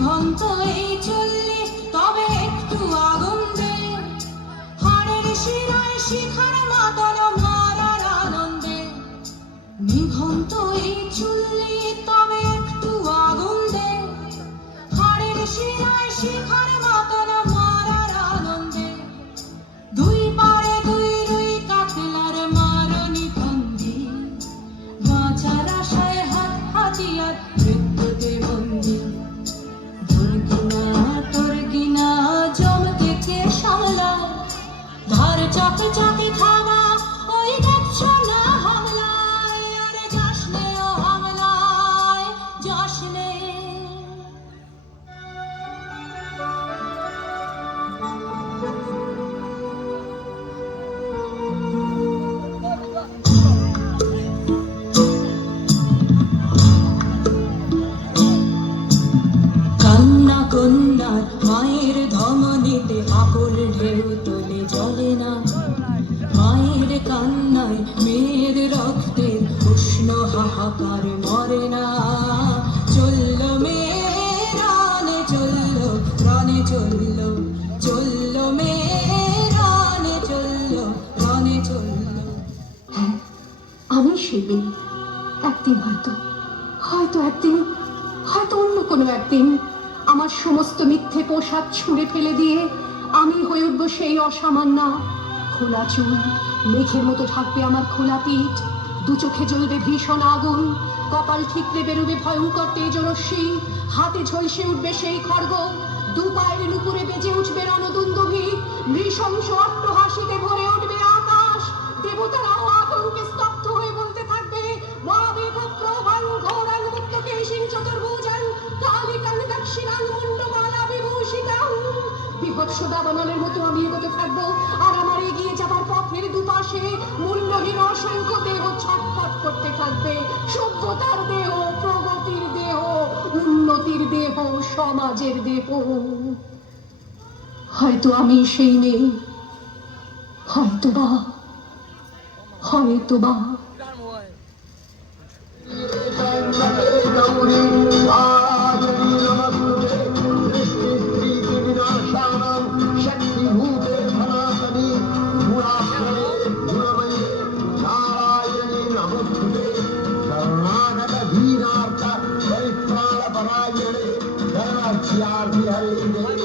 নিভন্ত এই চল্লিশ তবে একটু আগুন দে হাড়ের শিরায় শিখার মাতন ধার চাপে কান্নায় মেয়ের রক্তের উষ্ণ হাহাকার মরে না। চলল মেয়ে রানে চলল রানে চলল চলল মেয়ে রানে চলল রানে চলল। হ্যাঁ আমি সেই একদিন হয়তো হয়তো একদিন, হয়তো অন্য কোনো একদিন আমার সমস্ত মিথ্যে পোশাক ছুঁড়ে ফেলে দিয়ে আমি হয়ে উঠবো সেই অসামান্যা খোলা চুল, মেঘের মতো ঢাকবে আমার খোলা পিঠ, দু চোখে জ্বলবে ভীষণ আগুন, কপাল ঠিকরে বেরোবে ভয়ঙ্কর তেজরশ্মি, হাতে ঝলসে উঠবে সেই খড়গ দু পায়ের নুপুরে বেজে উঠবে রণদুন্দুভি, নৃশংস অট্টহাসিতে ভরে বিভৎস দাবানলের মতো আমি এগোতে থাকব। আর আমার এগিয়ে যাবার পথের দুপাশে মূল্যহীন অসংখ্য দেহ ছটফট করতে থাকবে। সভ্যতার দেহ, প্রগতির দেহ, উন্নতির দেহ, সমাজের দেহ। হয়তো আমি সেই মেয়ে হয়তো বা হয়তো বা Hare